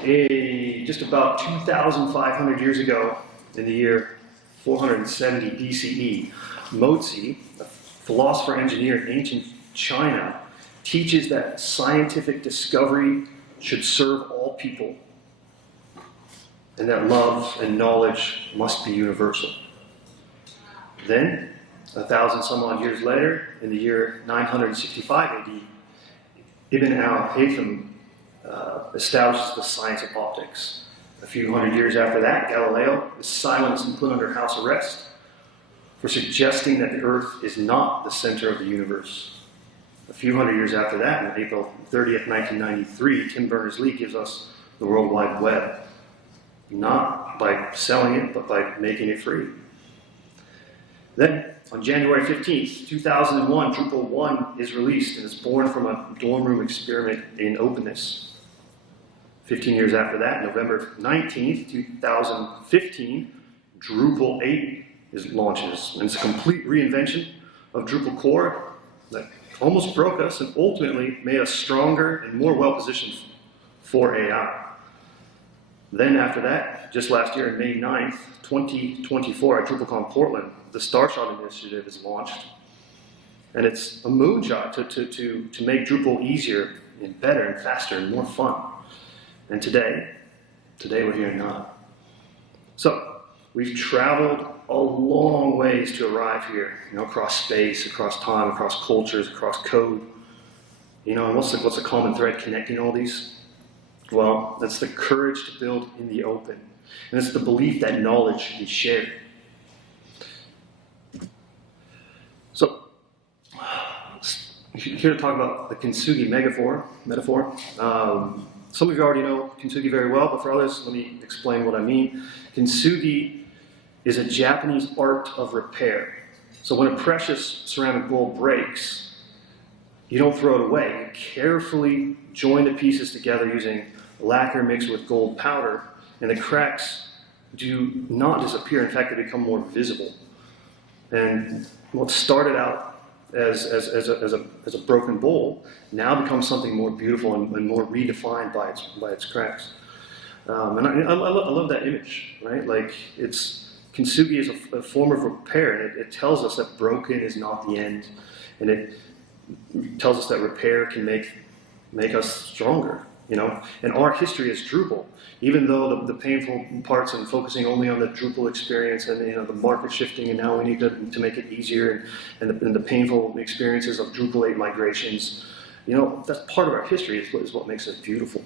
Just about 2,500 years ago, in the year 470 BCE, Mo Tzu, a philosopher engineer in ancient China, teaches that scientific discovery should serve all people, and that love and knowledge must be universal. Then, 1,000 some odd years later, in the year 965 AD, Ibn al-Haytham establishes the science of optics. A few hundred years after that, Galileo is silenced and put under house arrest for suggesting that the Earth is not the center of the universe. A few hundred years after that, on April 30th, 1993, Tim Berners-Lee gives us the World Wide Web, not by selling it, but by making it free. Then, on January 15th, 2001, Drupal 1 is released and is born from a dorm room experiment in openness. 15 years after that, November 19th, 2015, Drupal 8 launches. And it's a complete reinvention of Drupal core that almost broke us and ultimately made us stronger and more well-positioned for AI. Then after that, just last year, on May 9th, 2024, at DrupalCon Portland, the Starshot initiative is launched. And it's a moonshot to make Drupal easier and better and faster and more fun. And today we're here now. So, we've traveled a long ways to arrive here, across space, across time, across cultures, across code. And what's the common thread connecting all these? Well, that's the courage to build in the open. And it's the belief that knowledge should be shared. So, here to talk about the Kintsugi metaphor. Some of you already know Kintsugi very well, but for others, let me explain what I mean. Kintsugi is a Japanese art of repair. So when a precious ceramic bowl breaks, you don't throw it away. You carefully join the pieces together using lacquer mixed with gold powder, and the cracks do not disappear. In fact, they become more visible. And what started out as a broken bowl now becomes something more beautiful and more redefined by its cracks. And I love that image, right? Like, Kintsugi is a form of repair, and it tells us that broken is not the end, and it tells us that repair can make us stronger. And our history is Drupal. Even though the painful parts and focusing only on the Drupal experience and the market shifting, and now we need to make it easier, and the painful experiences of Drupal 8 migrations, that's part of our history. Is what makes it beautiful.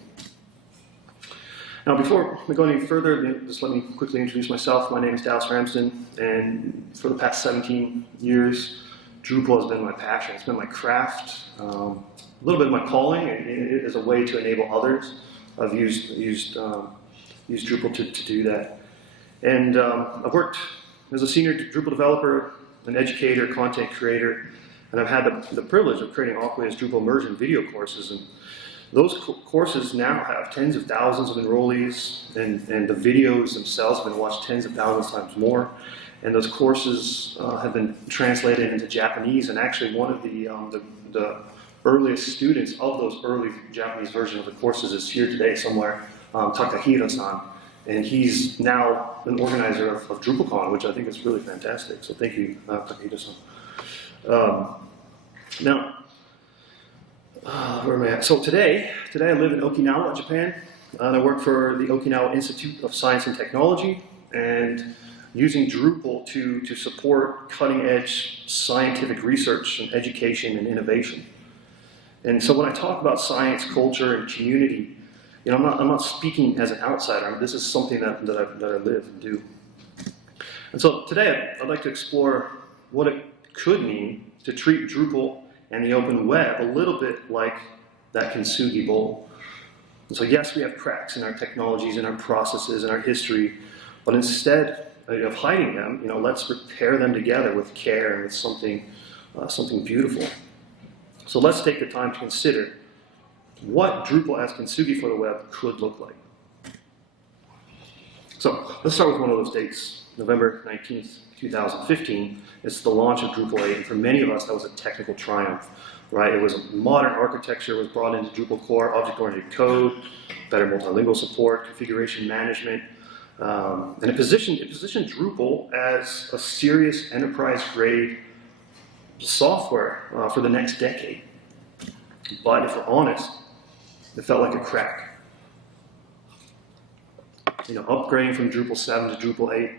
Now, before we go any further, just let me quickly introduce myself. My name is Dallas Ramsden, and for the past 17 years, Drupal has been my passion. It's been my craft, a little bit of my calling, and it is a way to enable others. I've used Drupal to do that. And I've worked as a senior Drupal developer, an educator, content creator, and I've had the privilege of creating Okinawa's Drupal immersion video courses. And those courses now have tens of thousands of enrollees, and the videos themselves have been watched tens of thousands of times more. And those courses have been translated into Japanese, and actually one of the earliest students of those early Japanese versions of the courses is here today somewhere, Takahiro-san, and he's now an organizer of DrupalCon, which I think is really fantastic. So thank you, Takahiro-san. Where am I at? So today I live in Okinawa, Japan, and I work for the Okinawa Institute of Science and Technology, and using Drupal to support cutting-edge scientific research and education and innovation. And so when I talk about science, culture, and community, I'm not speaking as an outsider. This is something that I live and do. And so today I'd like to explore what it could mean to treat Drupal and the open web a little bit like that Kintsugi bowl. And so yes, we have cracks in our technologies, in our processes, in our history, but instead of hiding them, let's repair them together with care and with something beautiful. So let's take the time to consider what Drupal as Kintsugi for the web could look like. So let's start with one of those dates, November 19th, 2015. It's the launch of Drupal 8, and for many of us that was a technical triumph. right? It was modern architecture was brought into Drupal core, object-oriented code, better multilingual support, configuration management, and it positioned Drupal as a serious enterprise-grade software for the next decade. But if we're honest, it felt like a crack. Upgrading from Drupal 7 to Drupal 8,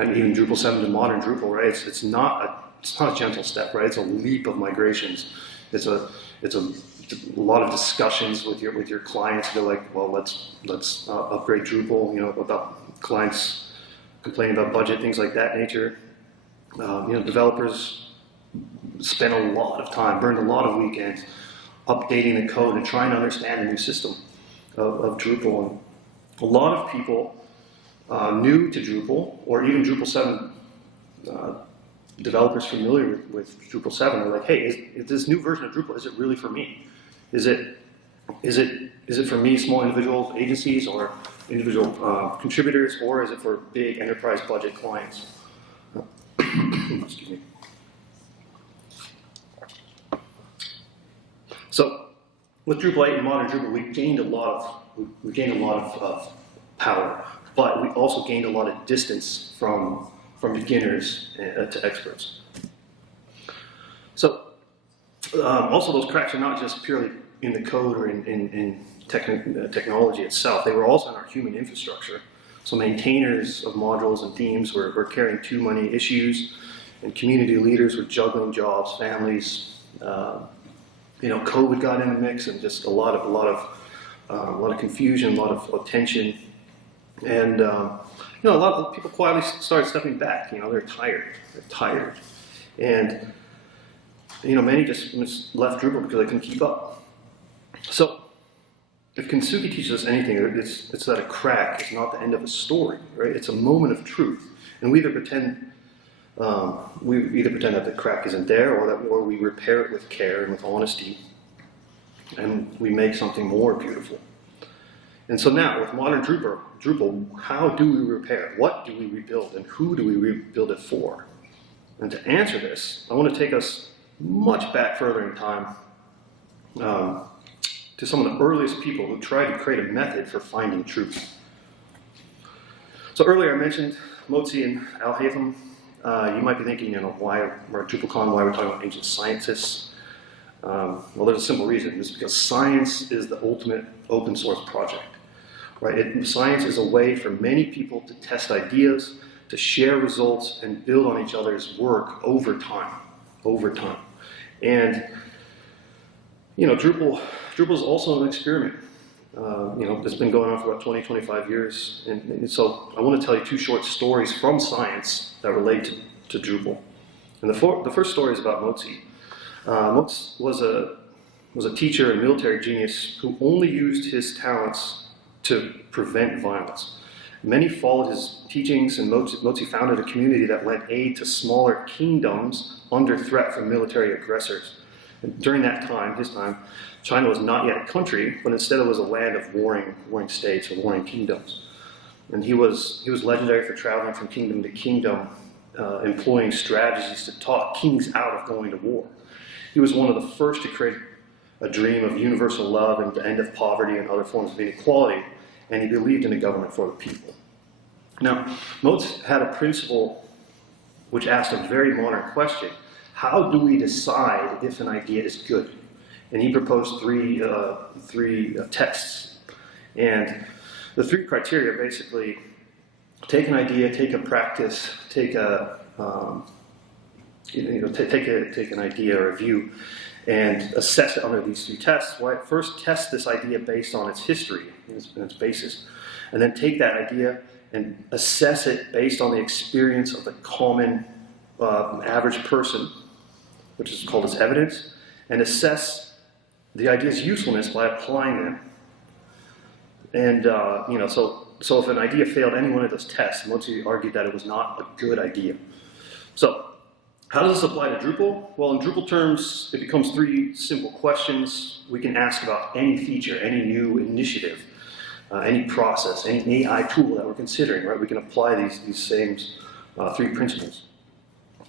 and even Drupal 7 to modern Drupal, right? It's not a gentle step, right? It's a leap of migrations. It's a lot of discussions with your clients. They're like, well, let's upgrade Drupal. About clients complaining about budget, things like that nature. Developers spent a lot of time, burned a lot of weekends updating the code and trying to understand the new system of Drupal. And a lot of people new to Drupal, or even Drupal 7 developers familiar with Drupal 7, are like, hey, is this new version of Drupal, is it really for me? Is it for me, small individual agencies or individual contributors, or is it for big enterprise budget clients? Excuse me. So with Drupal 8 and modern Drupal, we gained a lot of power, but we also gained a lot of distance from beginners to experts. So also those cracks are not just purely in the code or in technology itself. They were also in our human infrastructure. So maintainers of modules and themes were carrying too many issues, and community leaders were juggling jobs, families. COVID got in the mix, and just a lot of confusion, a lot of tension, and a lot of people quietly started stepping back. They're tired, and many just left Drupal because they couldn't keep up. So, if Kintsugi teaches us anything, it's that a crack is not the end of a story, right? It's a moment of truth, and we either pretend that the crack isn't there, or we repair it with care and with honesty, and we make something more beautiful. And so now, with modern Drupal, how do we repair? What do we rebuild, and who do we rebuild it for? And to answer this, I want to take us much back further in time to some of the earliest people who tried to create a method for finding truth. So earlier I mentioned Mo Tzu and Al Haytham. You might be thinking, why we're at DrupalCon, why we're talking about ancient scientists. Well, there's a simple reason. It's because science is the ultimate open source project, right? Science is a way for many people to test ideas, to share results, and build on each other's work over time. And Drupal is also an experiment. It's been going on for about 20, 25 years. And so I want to tell you two short stories from science that relate to Drupal. And the first story is about Mo Tzu. Mo Tzu was a teacher and military genius who only used his talents to prevent violence. Many followed his teachings, and Mo Tzu founded a community that lent aid to smaller kingdoms under threat from military aggressors. And during his time, China was not yet a country, but instead it was a land of warring states or warring kingdoms. And he was legendary for traveling from kingdom to kingdom, employing strategies to talk kings out of going to war. He was one of the first to create a dream of universal love and the end of poverty and other forms of inequality, and he believed in a government for the people. Now, Mo Tzu had a principle which asked a very modern question: how do we decide if an idea is good? And he proposed three tests. And the three criteria basically: take an idea, take a practice, take an idea or a view, and assess it under these three tests. Right? First, test this idea based on its history and its basis, and then take that idea and assess it based on the experience of the common average person, which is called as evidence, and assess the idea's usefulness by applying them. And so if an idea failed any one of those tests, Mo Tzu argued that it was not a good idea. So how does this apply to Drupal? Well, in Drupal terms, it becomes three simple questions we can ask about any feature, any new initiative, any process, any AI tool that we're considering. Right? We can apply these same three principles.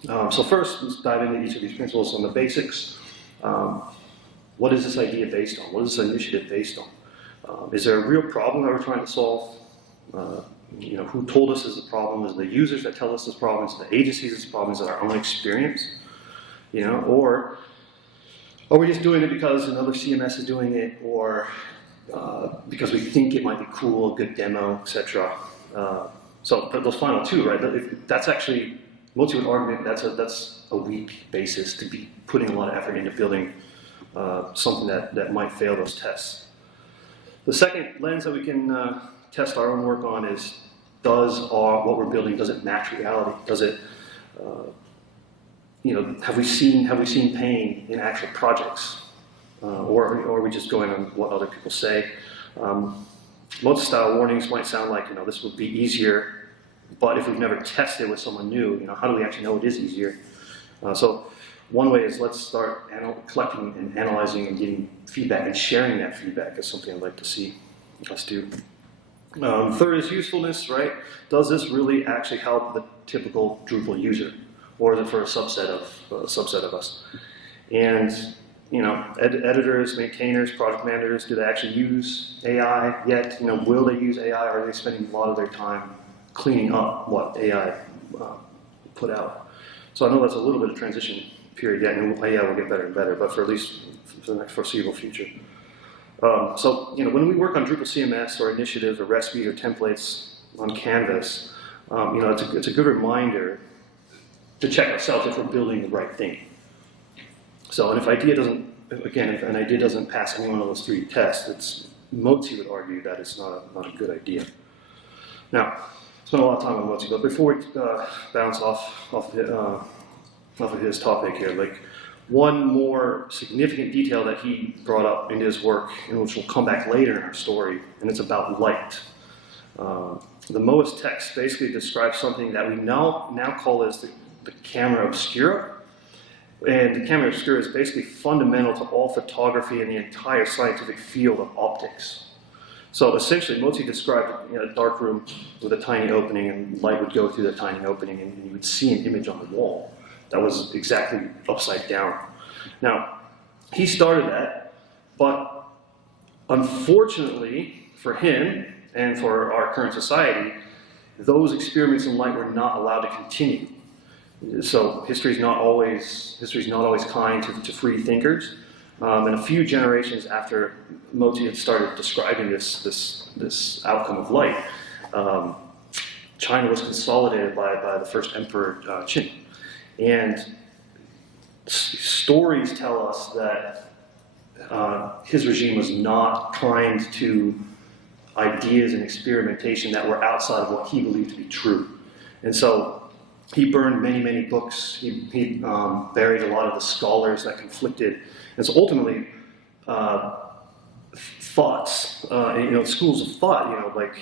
So first, let's dive into each of these principles on the basics. What is this idea based on? What is this initiative based on? Is there a real problem that we're trying to solve? Who told us is the problem? Is it the users that tell us this problem? Is it the agencies this problem? Is it our own experience? Or are we just doing it because another CMS is doing it, or because we think it might be cool, a good demo, etc. So those final two, right? That's actually, Mo Tzu would argue that's a weak basis to be putting a lot of effort into building something that might fail those tests. The second lens that we can test our own work on is, what we're building, does it match reality? Does it, have we seen pain in actual projects? Or are we just going on what other people say? Most style warnings might sound like, this would be easier, but if we've never tested with someone new, how do we actually know it is easier? So one way is, let's start collecting and analyzing and getting feedback and sharing that feedback is something I'd like to see us do. Third is usefulness, right? Does this really actually help the typical Drupal user, or is it for a subset of us? And editors, maintainers, project managers, do they actually use AI yet? Will they use AI? Or are they spending a lot of their time cleaning up what AI put out? So I know that's a little bit of transition period yet, and AI will get better and better, but for at least for the next foreseeable future. So when we work on Drupal CMS or initiatives or recipes or templates on Canvas, it's a good reminder to check ourselves if we're building the right thing. So, and if an idea doesn't pass any one of those three tests, Mo Tzu would argue that it's not a good idea. Now, spent a lot of time on Mo Tzu, but before we bounce off of his topic here, one more significant detail that he brought up in his work, and which will come back later in our story, and it's about light. The Moist text basically describes something that we now call as the camera obscura. And the camera obscura is basically fundamental to all photography and the entire scientific field of optics. So essentially, Mo Tzu described a dark room with a tiny opening, and light would go through that tiny opening, and you would see an image on the wall that was exactly upside down. Now, he started that, but unfortunately for him and for our current society, those experiments in light were not allowed to continue. So history's not always kind to free thinkers. And a few generations after Mo Tzu had started describing this outcome of light, China was consolidated by the first emperor Qin. And stories tell us that his regime was not kind to ideas and experimentation that were outside of what he believed to be true. And so he burned many books. He buried a lot of the scholars that conflicted. And so ultimately, thoughts, schools of thought,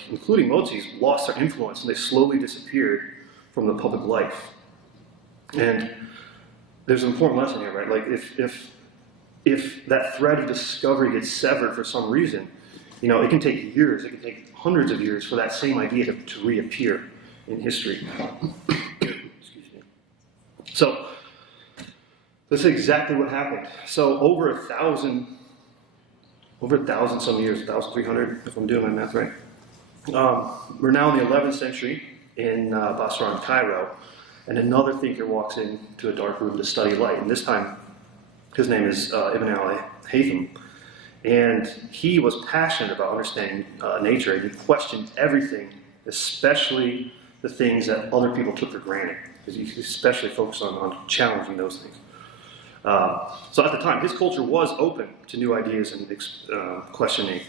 including Mo Tzu's, lost their influence, and they slowly disappeared from the public life. And there's an important lesson here, right? If that thread of discovery gets severed for some reason, it can take years, it can take hundreds of years for that same idea to reappear in history. Excuse me. So this is exactly what happened. So over 1,000 some years, 1,300, if I'm doing my math right. We're now in the 11th century in Basra and Cairo, and another thinker walks into a dark room to study light, and this time his name is Ibn al-Haytham, and he was passionate about understanding nature, and he questioned everything, especially the things that other people took for granted, because he especially focused on challenging those things. So at the time, his culture was open to new ideas and questioning.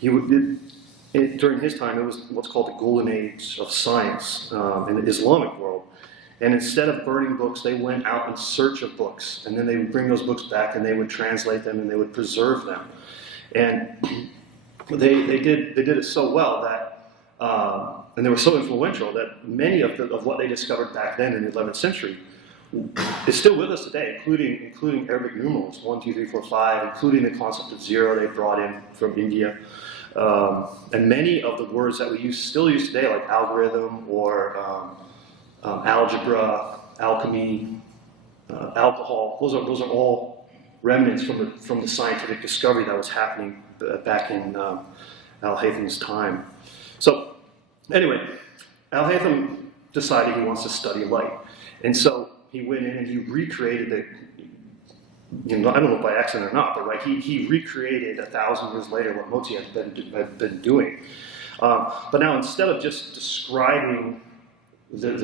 During his time, it was what's called the golden age of science in the Islamic world. And instead of burning books, they went out in search of books. And then they would bring those books back, and they would translate them, and they would preserve them. And they did it so well that, and they were so influential that many of what they discovered back then in the 11th century is still with us today, including Arabic numerals, 1, 2, 3, 4, 5, including the concept of zero they brought in from India. And many of the words that we still use today, like algorithm or algebra, alchemy, alcohol, those are all remnants from the scientific discovery that was happening back in Al-Haytham's time. So anyway, Al-Haytham decided he wants to study light. And so he went in and he recreated the, I don't know if by accident or not, but right, he recreated 1,000 years later what Mo Tzu had been doing. But now instead of just describing the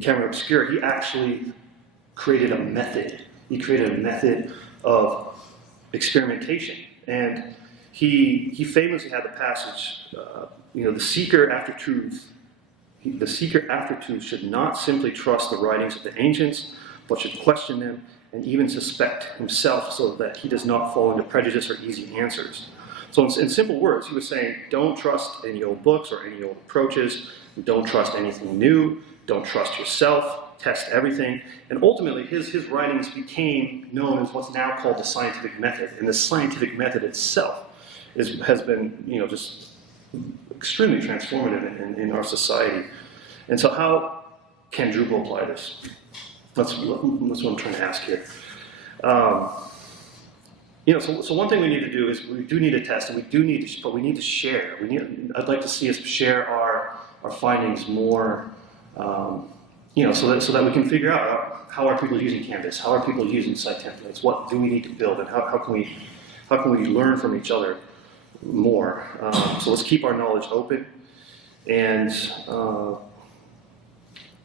camera obscura, he actually created a method. He created a method of experimentation. And he famously had the passage, the seeker after truth should not simply trust the writings of the ancients, but should question them and even suspect himself so that he does not fall into prejudice or easy answers. So in simple words, he was saying, don't trust any old books or any old approaches, don't trust anything new, don't trust yourself, test everything. And ultimately, his writings became known as what's now called the scientific method. And the scientific method itself has been, just extremely transformative in our society. And so how can Drupal apply this? That's what I'm trying to ask here. So one thing we need to do is we do need to test, and but we need to share. I'd like to see us share our findings more, so that we can figure out how are people using Canvas, how are people using site templates, what do we need to build, and how can we learn from each other more. So let's keep our knowledge open, and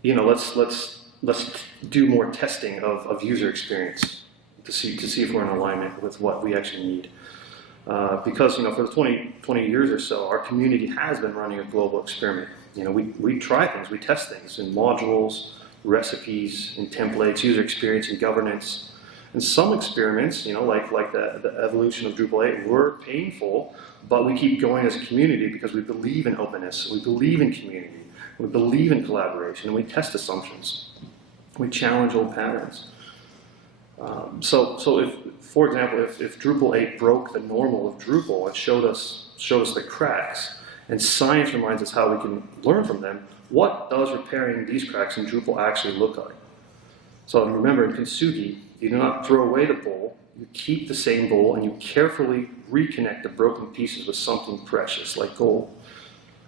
let's do more testing of user experience to see if we're in alignment with what we actually need. Because for the 20 years or so, our community has been running a global experiment. We try things, we test things in modules, recipes, in templates, user experience, and governance. And some experiments, like the evolution of Drupal 8, were painful, but we keep going as a community because we believe in openness, we believe in community, we believe in collaboration, and we test assumptions. We challenge old patterns. So if, for example, if Drupal 8 broke the normal of Drupal and showed us the cracks, and science reminds us how we can learn from them, what does repairing these cracks in Drupal actually look like? So remember, in Kintsugi, you do not throw away the bowl, you keep the same bowl, and you carefully reconnect the broken pieces with something precious, like gold.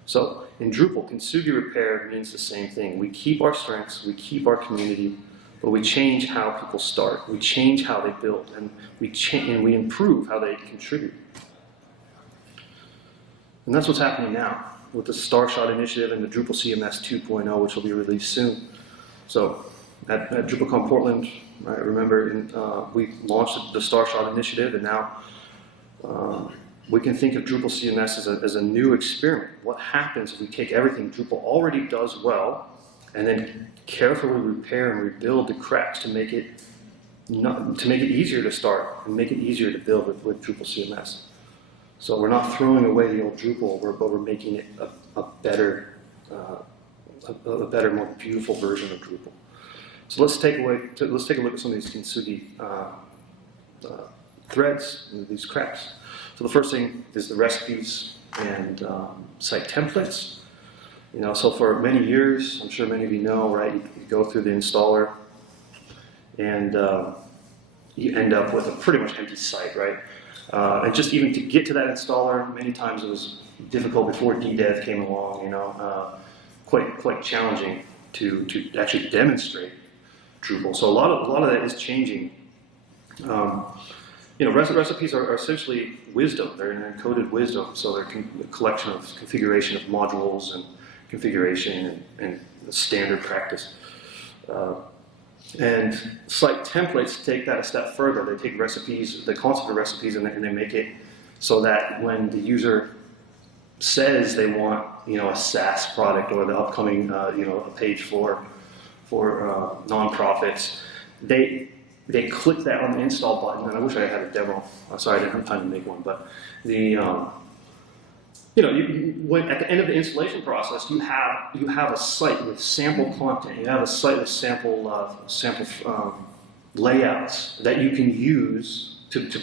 So in Drupal, Kintsugi repair means the same thing. We keep our strengths, we keep our community, but we change how people start. We change how they build, and we improve how they contribute. And that's what's happening now with the Starshot initiative and the Drupal CMS 2.0, which will be released soon. So at DrupalCon Portland, right, remember we launched the Starshot initiative, and now we can think of Drupal CMS as a new experiment. What happens if we take everything Drupal already does well and then carefully repair and rebuild the cracks to make it easier to start and make it easier to build with Drupal CMS. So we're not throwing away the old Drupal, but we're making it a better, more beautiful version of Drupal. So let's take a look at some of these Kintsugi threads, these cracks. So the first thing is the recipes and site templates. So for many years, I'm sure many of you know, right, you go through the installer and you end up with a pretty much empty site, right? And just even to get to that installer, many times it was difficult before DDev came along, quite challenging to actually demonstrate Drupal. So a lot of that is changing. Recipes are essentially wisdom. They're an encoded wisdom, so they're a collection of configuration of modules and configuration and standard practice. And site templates take that a step further. They take recipes, the concept of recipes, and they make it so that when the user says they want, a SaaS product or the upcoming, a page for nonprofits, they click that on the install button. And I wish I had a demo. Sorry, I didn't have time to make one, but when at the end of the installation process, you have a site with sample content. You have a site with sample layouts that you can use to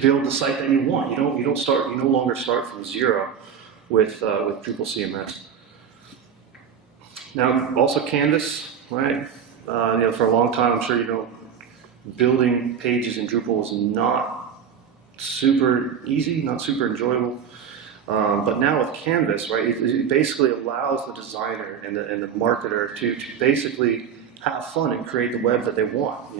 build the site that you want. You no longer start from zero with Drupal CMS. Now, also Canvas, right? For a long time, I'm sure you know, building pages in Drupal is not super easy, not super enjoyable. But now with Canvas, right, it basically allows the designer and the marketer to basically have fun and create the web that they want.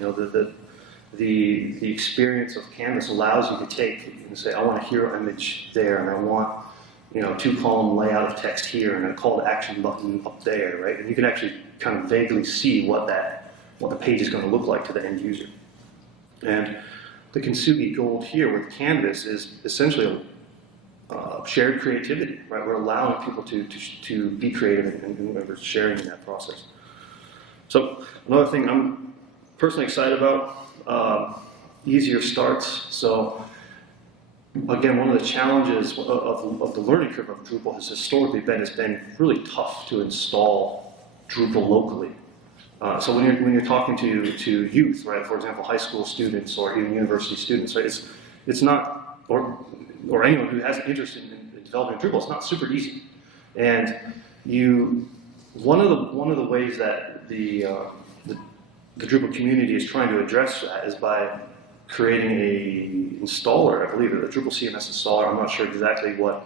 The experience of Canvas allows you to take and say, I want a hero image there, and I want 2-column layout of text here, and a call to action button up there, right? And you can actually kind of vaguely see what the page is going to look like to the end user. And the Kintsugi goal here with Canvas is essentially shared creativity, right? We're allowing people to be creative and we're sharing in that process. So another thing I'm personally excited about, easier starts. So again, one of the challenges of the learning curve of Drupal has historically been really tough to install Drupal locally. So when you're talking to youth, right, for example, high school students or even university students, right, it's not, or anyone who has an interest in developing Drupal, it's not super easy. And one of the ways that the Drupal community is trying to address that is by creating a installer, I believe, a Drupal CMS installer. I'm not sure exactly what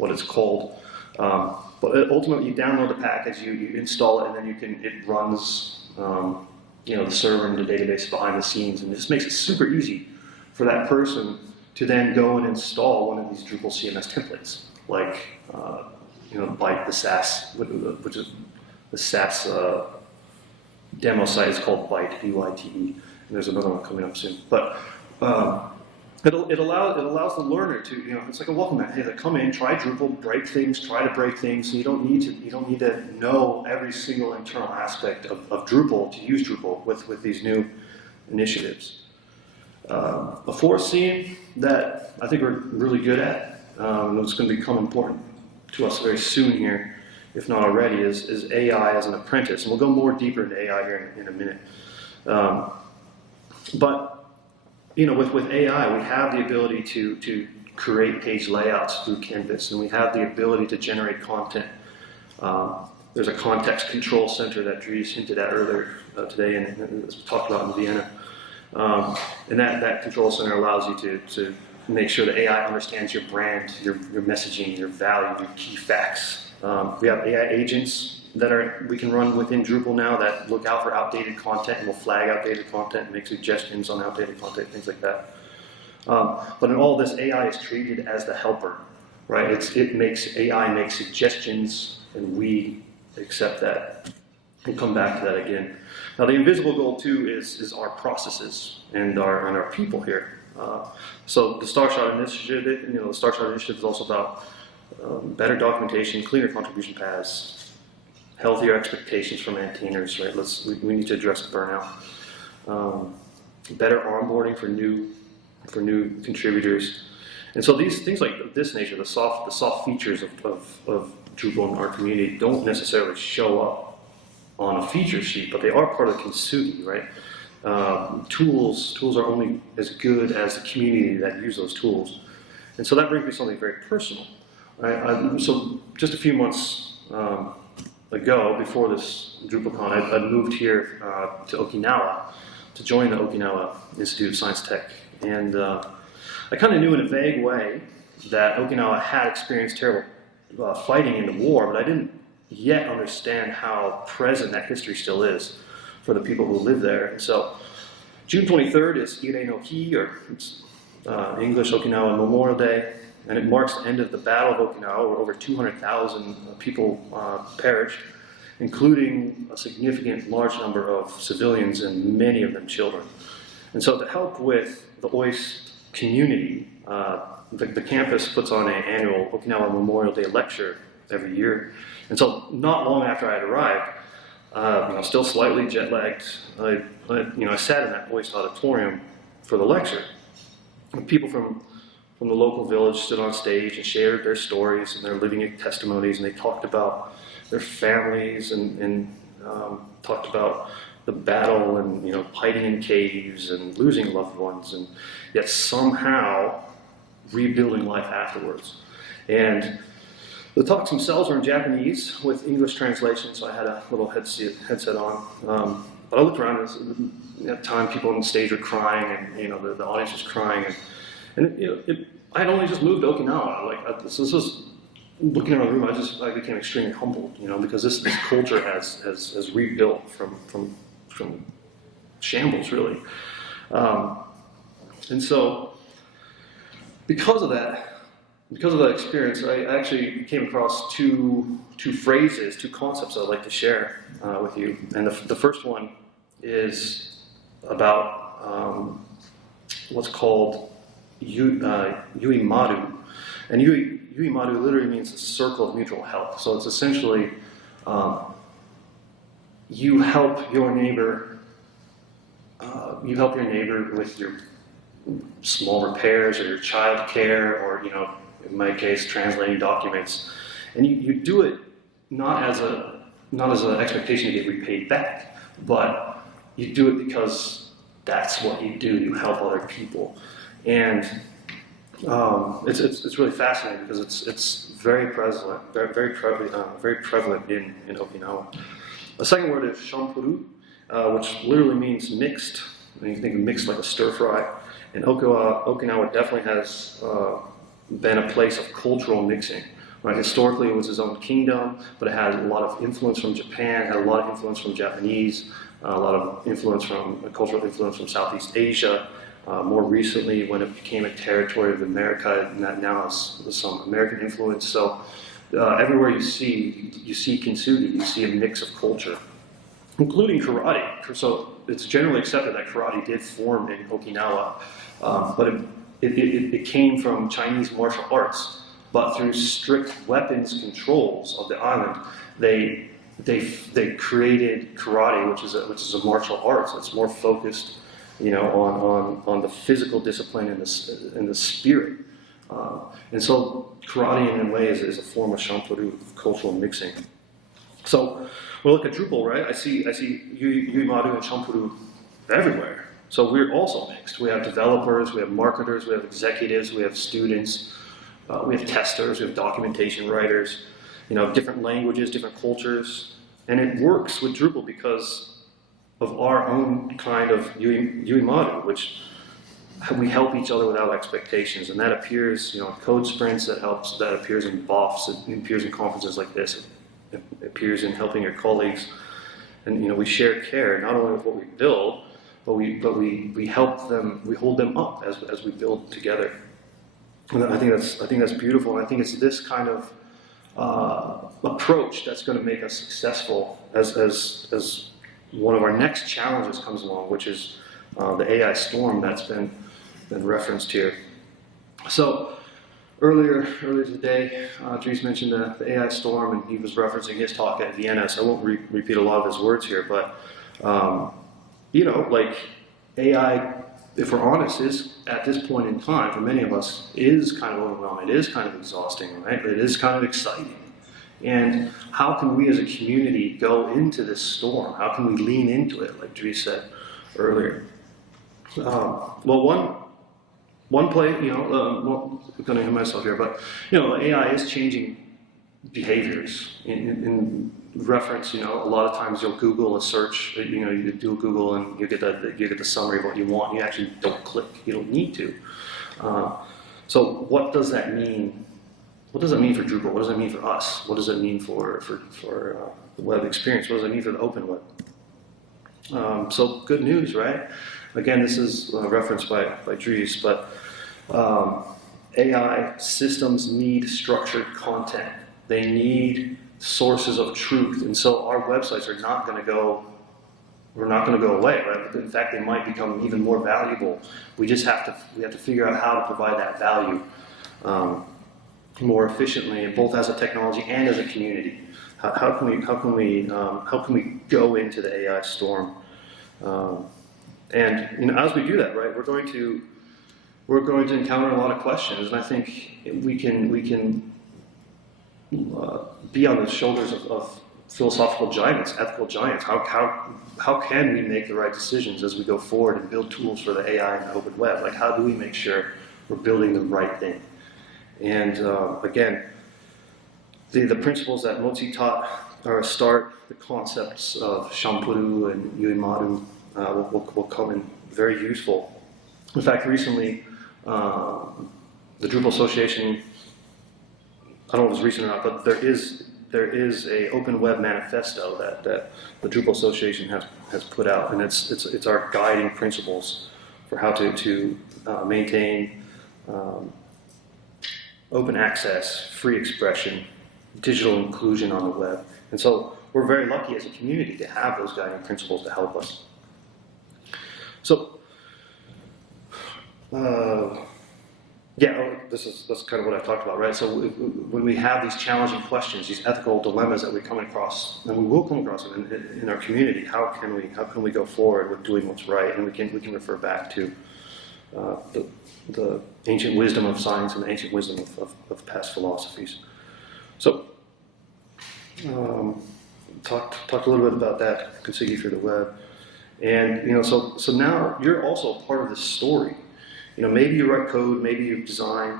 it's called. But ultimately, you download the package, you install it, and then it runs the server and the database behind the scenes, and this makes it super easy for that person to then go and install one of these Drupal CMS templates, like Byte, the SaaS, which is the SaaS demo site is called Byte, B-Y-T-E, and there's another one coming up soon. But it allows the learner to, it's like a welcome mat. Hey, come in, try Drupal, try to break things. So you don't need to know every single internal aspect of Drupal to use Drupal with these new initiatives. A fourth theme that I think we're really good at, and it's going to become important to us very soon here, if not already, is AI as an apprentice. And we'll go more deeper into AI here in a minute. But with AI, we have the ability to create page layouts through Canvas, and we have the ability to generate content. There's a context control center that Dries hinted at earlier today, and it's talked about in Vienna. And that control center allows you to make sure that AI understands your brand, your messaging, your value, your key facts. We have AI agents that we can run within Drupal now that look out for outdated content and will flag outdated content and make suggestions on outdated content, things like that. But in all this, AI is treated as the helper, right? AI makes suggestions, and we accept that. We'll come back to that again. Now, the invisible goal too is our processes and our people here. So the Starshot Initiative, the Starshot Initiative is also about better documentation, cleaner contribution paths, healthier expectations from maintainers, right? We need to address burnout. Better onboarding for new contributors. And so these things like this nature, the soft features of Drupal in our community don't necessarily show up on a feature sheet, but they are part of the Kintsugi, right? Tools are only as good as the community that use those tools. And so that brings me to something very personal, right? So just a few months ago, before this DrupalCon, I moved here to Okinawa to join the Okinawa Institute of Science Tech. And I kind of knew in a vague way that Okinawa had experienced terrible fighting in the war, but I didn't yet understand how present that history still is for the people who live there. And so June 23rd is Ire no Hi, or English Okinawa Memorial Day, and it marks the end of the Battle of Okinawa, where over 200,000 people perished, including a significant large number of civilians and many of them children. And so to help with the OIST community, the campus puts on an annual Okinawa Memorial Day lecture every year. And so not long after I had arrived, still slightly jet lagged, I sat in that OIST auditorium for the lecture. And people from the local village stood on stage and shared their stories and their living testimonies, and they talked about their families and talked about the battle and hiding in caves and losing loved ones, and yet somehow rebuilding life afterwards. And the talks themselves are in Japanese with English translation, so I had a little headset on. but I looked around, and at the time people on the stage were crying, and the audience was crying, and I had only just moved to Okinawa. Like this was looking around the room, I became extremely humbled, because this culture has rebuilt from shambles, really. And so, because of that experience, I actually came across two phrases, two concepts I'd like to share with you. And the first one is about what's called yuimaru. And yuimaru literally means a circle of mutual help. So it's essentially you help your neighbor with your small repairs or your child care, or in my case, translating documents, and you do it not as an expectation to get repaid back, but you do it because that's what you do. You help other people, and it's really fascinating because it's very prevalent, very prevalent in Okinawa. The second word is shampuru, which literally means mixed. And you think of mixed like a stir fry. And Okinawa definitely has been a place of cultural mixing. Right? Historically, it was its own kingdom, but it had a lot of influence from Japan, had a lot of influence from Japanese, a lot of cultural influence from Southeast Asia. More recently, when it became a territory of America, and that now has some American influence. So everywhere you see Kintsugi, you see a mix of culture, including karate. So it's generally accepted that karate did form in Okinawa, but it came from Chinese martial arts. But through strict weapons controls of the island, they created karate, which is a martial arts that's more focused, on the physical discipline and the spirit. And so karate, in a way, is a form of shampuru, cultural mixing. So when I look at Drupal, right, I see yuimaru and shampuru everywhere. So we're also mixed. We have developers, we have marketers, we have executives, we have students, we have testers, we have documentation writers, different languages, different cultures. And it works with Drupal because of our own kind of yuimaru, which we help each other without expectations. And that appears, in code sprints, that appears in BOFs, it appears in conferences like this. It appears in helping your colleagues, and we share care not only with what we build, but we help them, we hold them up as we build together. And I think that's beautiful, and I think it's this kind of approach that's going to make us successful as one of our next challenges comes along, which is the AI storm that's been referenced here. So. Earlier today, Dries mentioned the AI storm, and he was referencing his talk at Vienna, so I won't repeat a lot of his words here, but, like AI, if we're honest, is, at this point in time, for many of us, is kind of overwhelming. It is kind of exhausting, right? But it is kind of exciting. And how can we as a community go into this storm? How can we lean into it, like Dries said earlier? One play, I'm going to hit myself here, but AI is changing behaviors. In reference, a lot of times you'll Google a search, you do a Google and you get the summary of what you want. You actually don't click. You don't need to. So what does that mean? What does that mean for Drupal? What does that mean for us? What does it mean for the web experience? What does it mean for the open web? So good news, right? Again, this is referenced by Dries, but AI systems need structured content. They need sources of truth, and so our websites are not going to go. We're not going to go away, right? In fact, they might become even more valuable. We just have to figure out how to provide that value more efficiently, both as a technology and as a community. How can we go into the AI storm? And as we do that, right, we're going to encounter a lot of questions, and I think we can be on the shoulders of philosophical giants, ethical giants. How can we make the right decisions as we go forward and build tools for the AI and the open web? Like, how do we make sure we're building the right thing? And again, the principles that Mo Tzu taught or start, the concepts of shampuru and yuimaru will come in very useful. In fact, recently, the Drupal Association, I don't know if it's recent or not, but there is a open web manifesto that the Drupal Association has put out, and it's our guiding principles for how to maintain open access, free expression, digital inclusion on the web. And so we're very lucky as a community to have those guiding principles to help us. So, that's kind of what I talked about, right? So when we have these challenging questions, these ethical dilemmas that we come across, and we will come across them in our community, how can we go forward with doing what's right? And we can refer back to the ancient wisdom of science and the ancient wisdom of past philosophies. So, talked a little bit about that, Kintsugi through the web, and so now you're also a part of this story. Maybe you write code, maybe you design,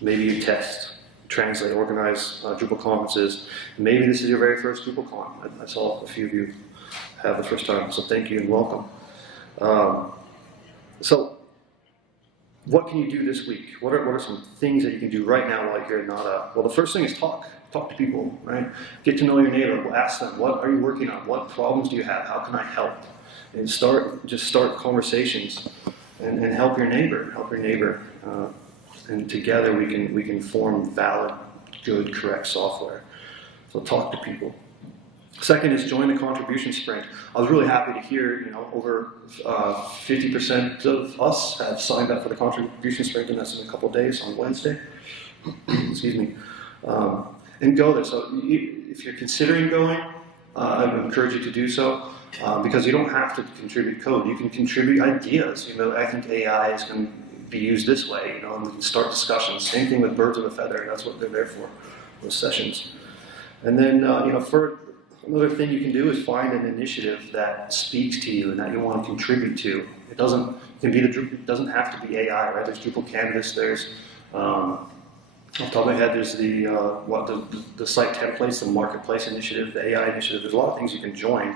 maybe you test, translate, organize Drupal conferences. Maybe this is your very first DrupalCon. I saw a few of you have the first time, so thank you and welcome. So, what can you do this week? What are some things that you can do right now while you're not up? Well, the first thing is talk to people, right? Get to know your neighbor. Ask them, what are you working on? What problems do you have? How can I help? And start conversations and help your neighbor. And together we can form valid, good, correct software. So talk to people. Second is join the contribution sprint. I was really happy to hear, over 50% of us have signed up for the contribution sprint, and that's in a couple of days on Wednesday. Excuse me. And go there. So if you're considering going, I would encourage you to do so, because you don't have to contribute code. You can contribute ideas. I think AI is going to be used this way, and we can start discussions. Same thing with birds of a feather. That's what they're there for, those sessions. And then, for another thing you can do is find an initiative that speaks to you and that you want to contribute to. It doesn't have to be AI, right? There's Drupal Canvas. There's off the top of my head, there's the site templates, the marketplace initiative, the AI initiative. There's a lot of things you can join.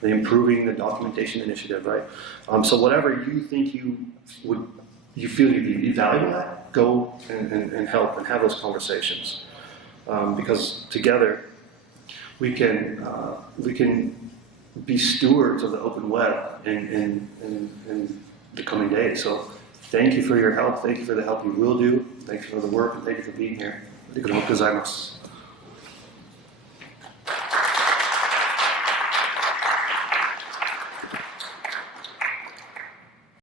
The improving the documentation initiative, right? So whatever you think you feel you'd be valuable at, go and help and have those conversations, because together we can be stewards of the open web in the coming days. So thank you for your help. Thank you for the help you will do. Thank you for the work, and thank you for being here. ありがとうございます。